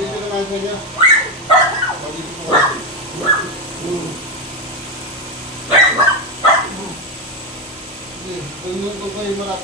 Dito naman sa inyo. Dito po. Sige, tulungan ko pa yung marap.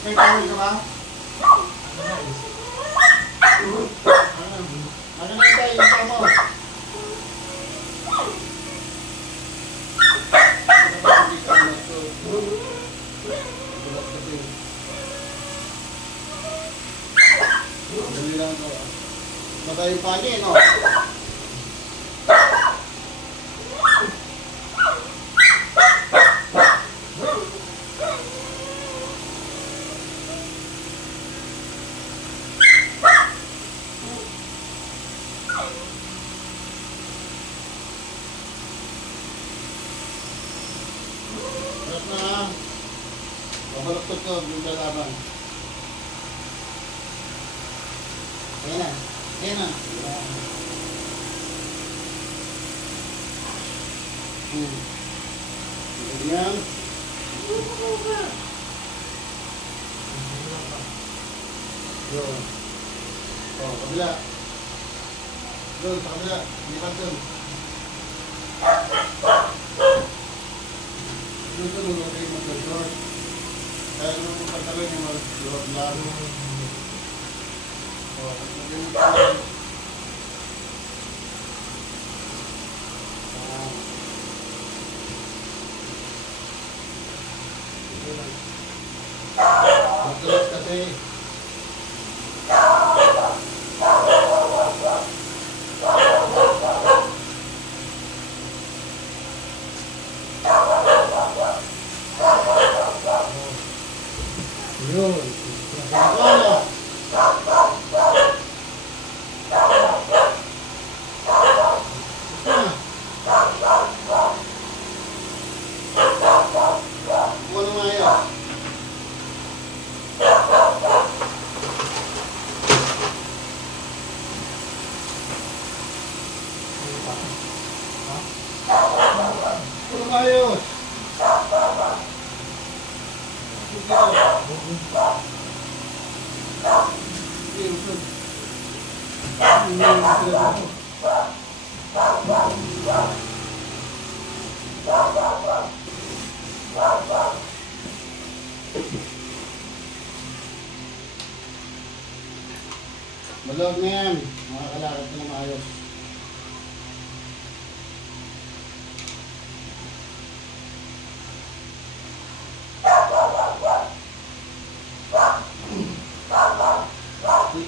May kamil ka ba? Ano na tayo yung kamo? Dali lang ito. Matay pa niya, no? Mabalaktot ko yung lalaban. Ayan na. Ayan na. Ganyan. Yun. O, kabila. Doon, sa kabila. Lipat doon. Doon sa mga kayo mag-short. Kaya naman kung pagkabay niya mag-laro. O, magiging magkabay. Magkalas kasi. Yun. Wala. Wala nga yan. Wala ayos. Malog na yan. Makakalakad na maayos.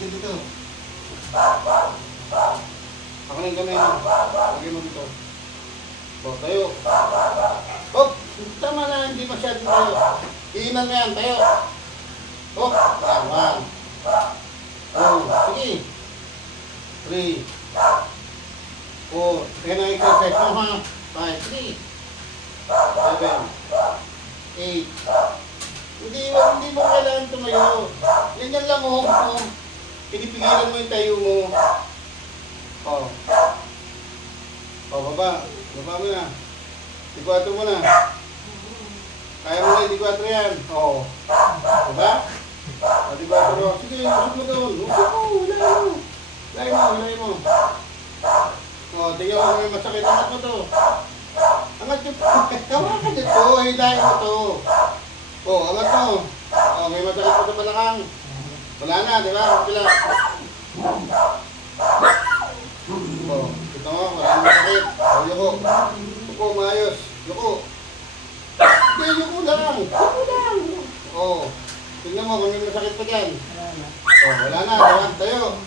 Dito. Pakanin kami na. Lagay mo dito. O, tayo. O, tama na. Hindi masyadong tayo. Iinan mo yan. Tayo. O, tama. O, sige. 3 4. Kaya na exercise mo ha. 5 3 7 8. Hindi mo kailangan tumayo. Ganyan lang o. Pinipigilan mo yung tayo mo. O. O, baba. Baba mo na. Di-4 mo na. Kaya mo na di-4 yan. O. Baba? O, di-4 mo. Sige, usap mo doon. Usap mo. Hulay mo. O, tingnan mo may masakit. Angat mo to. Angat yung... Kawakan dito. Hilahin mo to. O, angat mo. O, may masakit mo sa balakang. Wala na, di ba? Kapila. O, kita mo, wala na masakit. O, yuko. Yuko, maayos. Yuko. Hindi, yuko lang. O, tingnan mo, kung may masakit pa dyan. O, wala na, dawan tayo.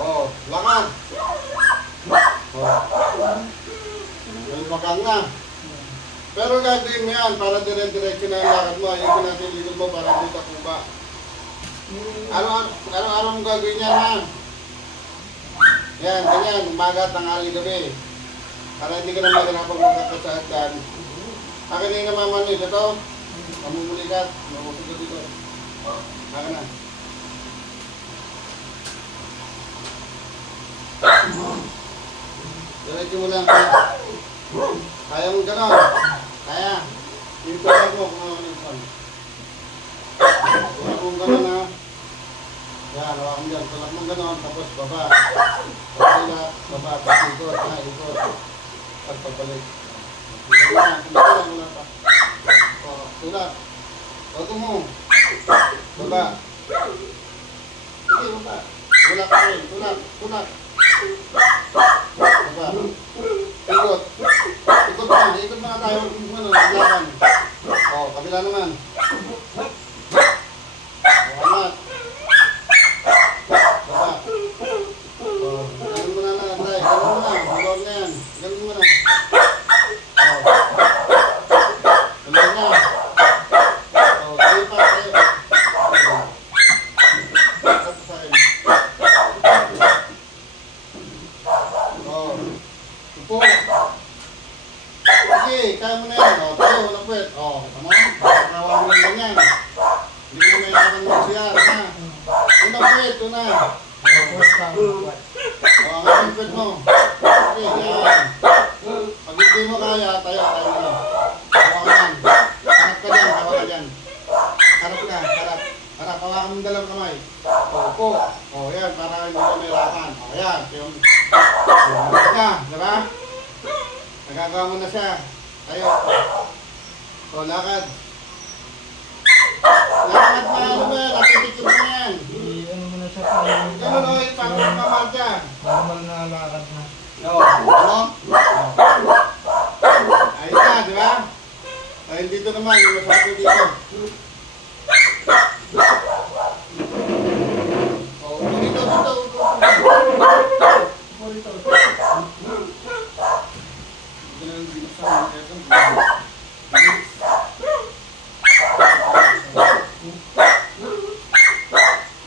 O, lakad. O, may makang na. Pero gagawin mo yan para dire-diretso na ang lakad mo. Ayun natin likod mo para hindi ka kuba. Ano-ano mong gagawin yan ha? Yan, ganyan. Umaga, tanghali, gabi. Para hindi ka na maghirapang magkakasahad yan. Akin na yung namamanil. Ito, mamumulikat. Mamusog ka dito. Akin na. Diretso mo lang. Kaya mo gano'n. Kaya. Yung tulad mo kung ano yung pan. Tulad mong gano'n ha. Yan, hawakan dyan. Tulad mong gano'n. Tapos baba. Pagkila, baba. Pag-ikot. Ikot. At pagbalik. Tulad mo lang pa. Tulad. Bago mo. Baba. Sige, baba. Tulad ka rin. Tulad. Tulad. Baba. Ikot. Ikot na. Ikot na tayo. Naglakan. Kabila naman. Anak. Baba. Ganun mo na lang. Ganun mo na. Malawag na yan. Ganun mo na. Ganun na. Tayo pa. Tayo. Tapos sa akin. Upo. Sige, kaya mo na yan. Tayo, walang puwet. Tama? Pagkawa mo lang ganyan. Hindi mo may lakang magsiyar, ha? Unang puwet, una. Ang ating puwet mo. Sige, yan. Pag hindi mo kaya, tayo mo lang. Hawa ka yan. Harap ka dyan, hawa ka dyan. Harap ka, harap. Harap, hawakan mo dalawang kamay. Upo. Yan, para hindi ka may lakan. Yan, yung... Yan, diba? Nagagawa mo na siya. Tayo. Lakad. Lakad na ano ba? Nakikitin mo na yan. Ano mo na siya pa? Ganun o, parang magmamahal ka. Normal na lakad na. Ano? Ayun na, di ba? Ayun dito naman, yung masabi dito. Dito.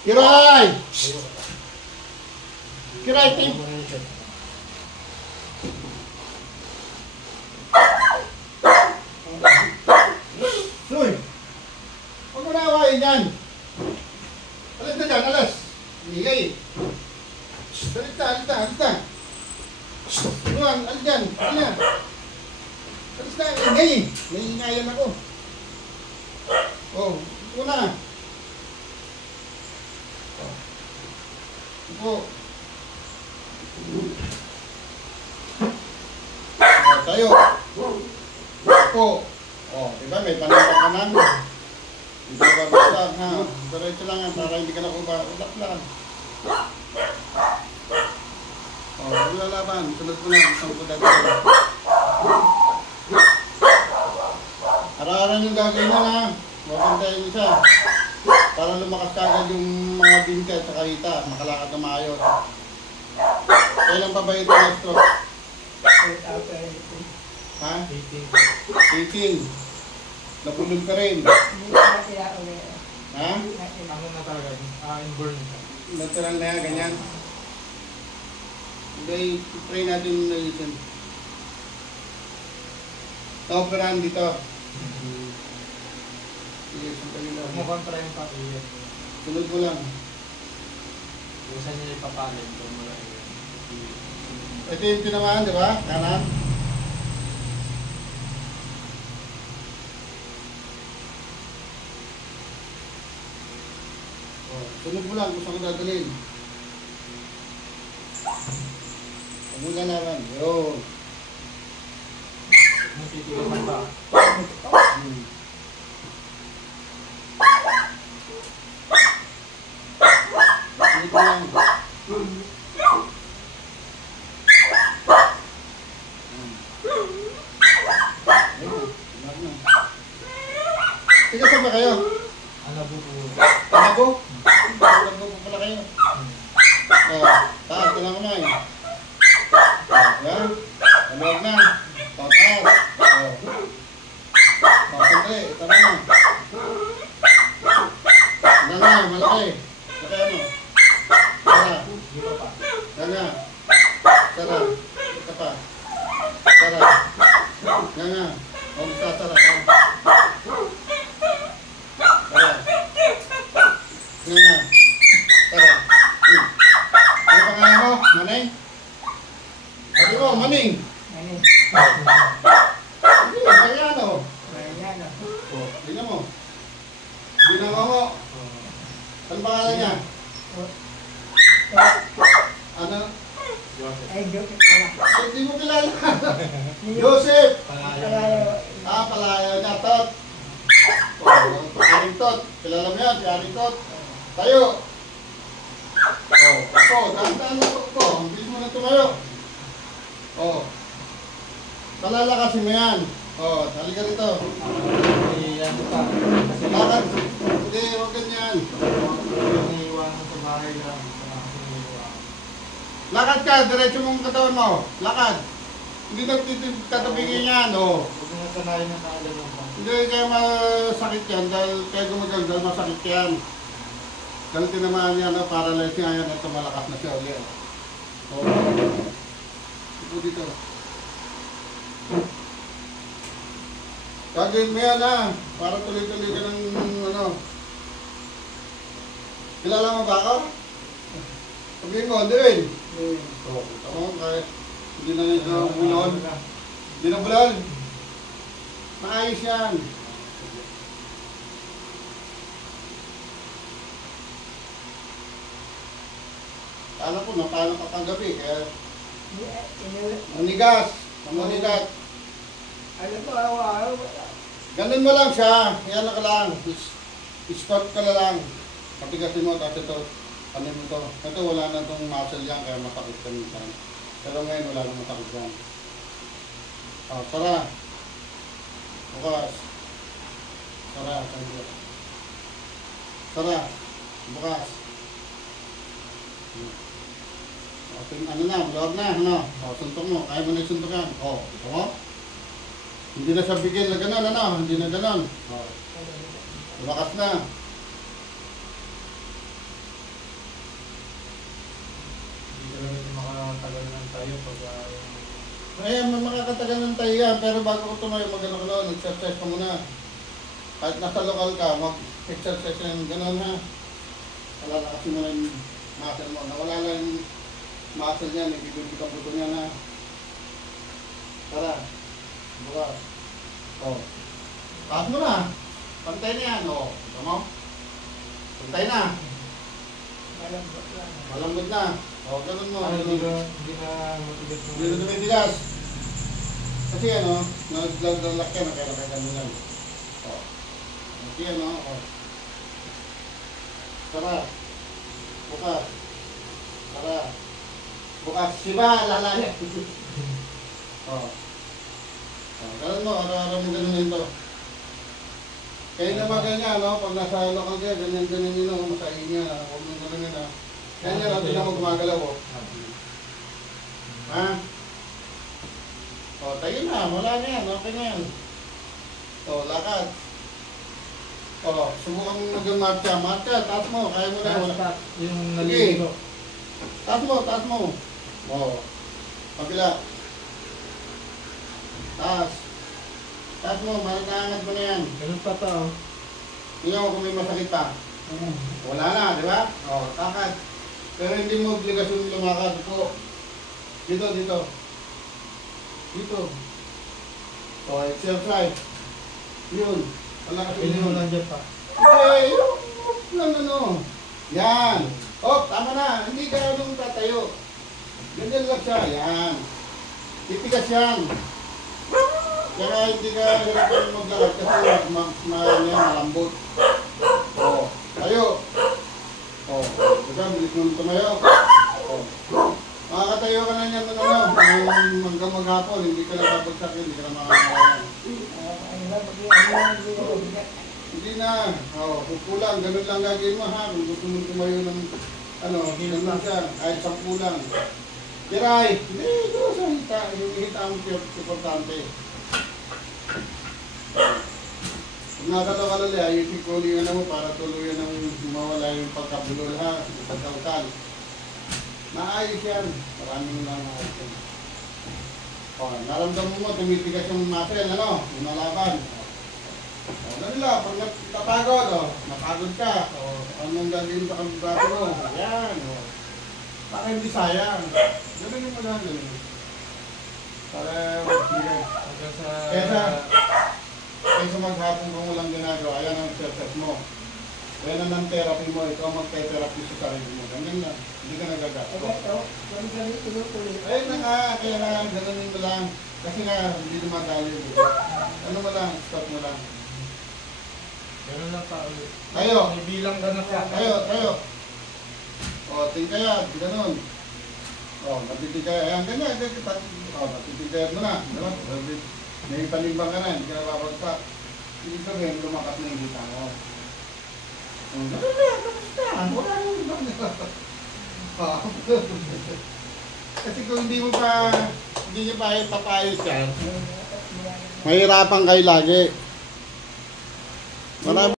Kiray! Kiray, team! Uy! Huwag mo na awain yan! Alis na dyan, alas! Hingay! Alis na! Luan, alis dyan! Alis na! Alis na, hingay! Nahingayan ako! Una! Upo! Tayo! Upo! Diba may panapang ka namin. Hindi ka babasag ha. Diretso lang yan para hindi ka nakuba. Ulap lang. Lalaban. Sunod ko lang. Isang kudat ko. Araran yung gagawin na ha. Mabantayin isa. Para lumakas kagad yung mga binte at saka hita. Makalakad na maayos. Kailan pa ba ito na stroke? Ha? 18. Napulog ka rin. Ha? Ano na talaga? Inborn. Natural na yan, ganyan. Hindi, try natin na yun. Operahan dito. Sige, sandali lang. Mukhang try yung pati yan. Sunod mo lang. Kung saan nila ipapalit kung wala yan. Ito yung tinamaan, di ba? Kanan. Sunod mo lang kung saan ko dadalhin. Huwag mo naman. Yun. Matitigasan pa. Sunod mo lang. Tiga saan ba kayo? Alabo po. Alabo? Alabo po pala kayo. Taas ka lang kamay. Yan. Maluwag na. Taas. Sandali. Ito na. Ito na. Malaki. Ito ano. Tara. Dito pa. Yan na. Sara. Ito pa. Sara. Nga nga. O, magsasara. O. Sara. Nga nga. Sara. Ano pangalan mo? Maning? Sabi mo, Maning. Ano? Hindi, Mariano. Ayan na. O, tingnan mo. Binangongo. Ano pangalan niya? Ano? Joseph. Ay, joke pala. Ay, hindi mo kilala. Joseph. Pangalayo. Palayaw niya, Tot. O, Aring Tot. Kilala mo yan, si Aring Tot. Tayo. O, ako, dahan-dahan mo ko. Ang bilis mo na tumayo. O. Palalakasin mo yan. O, halika rito. Ano pa? Kasi Lakad. Hindi, huwag ganyan. yung iiwanan sa bahay lang. Wala kasi iiwanan. Lakad ka, diretso mong katawan mo. Lakad. Hindi na tatabingin yan, o. Huwag na sanayin na kaalam mo pa. Hindi kaya masakit yan dahil kaya gumagal dahil masakit yan. Dahil tinamaan niya na paralyze niya yan, ito malakas na siya ulit. O. Ito dito. Gagawin mo yan ha, para tuloy-tuloy ka ng ano. Kilala mo ba ako? Sabihin ko, hindi rin. Oo, kaya hindi na ito bulol. Hindi na bulol. Maayos yan. Alam ko, napano ka pang gabi, kaya manigas, manigat. Ano ko, araw-araw. Ganun mo lang siya, yan ka lang. Spot ka na lang. Patigasin mo, tapos ito, ano mo ito. Ito, wala na itong muscle yan, kaya matakot ka minsan. Pero ngayon, wala na matakot yan. O, sara. Bukas. Sara, sara. Sara. Bukas. O, ano na, lord na, ano? O, suntok mo, kaya mo na suntok yan. O, ito mo. Hindi na siya bigyan na gano'n, ano? Hindi na gano'n. O, lumakas na. Hindi ka lang makatagal ng tayo pag Ayan, makakatagal ng tayo yan, pero bago ko tumayo, mag-ano ka nun, exercise ka muna. Kahit nasa lokal ka, mag-exercise yung gano'n ha. Palalakasin mo na yung muscle mo. Nawala lang yung muscle niya, nagbibuti ka puto niya na. Tara, bukas. O, taas mo na. Pantay na yan, o. Ito mo? Pantay na. Malambot lang. Malambot na. O, gano'n mo. hindi Ganun. na matigas mo. Hindi na tumitigas. Kasi ano, naglalak yan, nakailangan mo yan. O. Kasi ano, o. Tara. Bukas. Tara. Bukas. Siba, lalaya. O. O, ganun mo, araw-araw mo ganun ito. Kaya naman ganyan, no? Pag nasa lokal kayo, ganyan-ganyan yun, no? Masahin niya, huwag mo ganun yun, ha? Ganyan lang, tinan mo gumagalaw, o. Ha? O, tayo na, wala na yan, okay na yan. O, lakad. O, subukan mo mag-marcha. Marcha, taas mo, kaya mo na. Wala. Yung naliligo. Taas mo, taas mo. O, pagila. Taas. Taas mo, malangangat mo na yan. Ganun pa to. Tingnan mo kung may masakit pa. Wala na, di ba? O, takad. Pero hindi mo obligasyon lumakad po. Dito, dito. Dito. O, exercise. Yun. Wala kasi Pili mo yun. lang dyan pa. Hindi, yung ano. Yan. O, tama na. Hindi ka nung tatayo. Ganyan lang siya. Yan. Titigas yan. Kaya hindi ka hirapan maglakad kasi malambot. O, tayo. O, diba, bilis mo tumayo. O, makakatayo ka na niyan ng ano, hanggang maghapon, hindi ka na babagsak, hindi ka na makakalayan. Hindi na. O, kukulang, ganun lang gagawin mo ha, kung gusto mo tumayo ng ano, ganun siya, kahit 10 lang. Kiray, hindi, ito sa hita, yung hita ang importante. Kung nakatawalali, ayusin ko ulit mo para tuluyan ng mawala yung pagkabulol ha, pagkautal. Naayos yan. Maraming lang naayos yan. O, naramdaman mo, tumitigas yung muscle, ano? Yung nalaban. O, ganun lang. Pag napagod, o, napagod ka, o, anong gagawin sa kabibato mo? Ayan, o. Para hindi sayang. Ganun mo lang, ganun. Para, sige. Hanggang sa... Kaysa maghapon kung walang ginagawa, ayan ang exercise mo. Ayan ang therapy mo, ikaw magte-therapy sa sarili mo. Ganyan lang, hindi ka nagagasto. Ganun tuloy-tuloy. Ayun na nga, kaya nga, ganunin mo lang. Kasi nga, hindi lumadali. Diba? Ano mo lang, stop mo lang. Ganun lang pa ulit. Tayo. May bilang ka na pa. Tayo. O, tingkayad, ganun. O, natitigay. Ayan, ganyan. O, natitigayad mo na. Diba? May palimbang ka na, hindi ka napapagsak. Ibig sabihin, lumakas na yung hita mo. Ganun na, tapos na. Wala nang ibang kasi kung hindi mo pa, hindi nyo pa papayos yan, mahirapan kayo lagi. Marami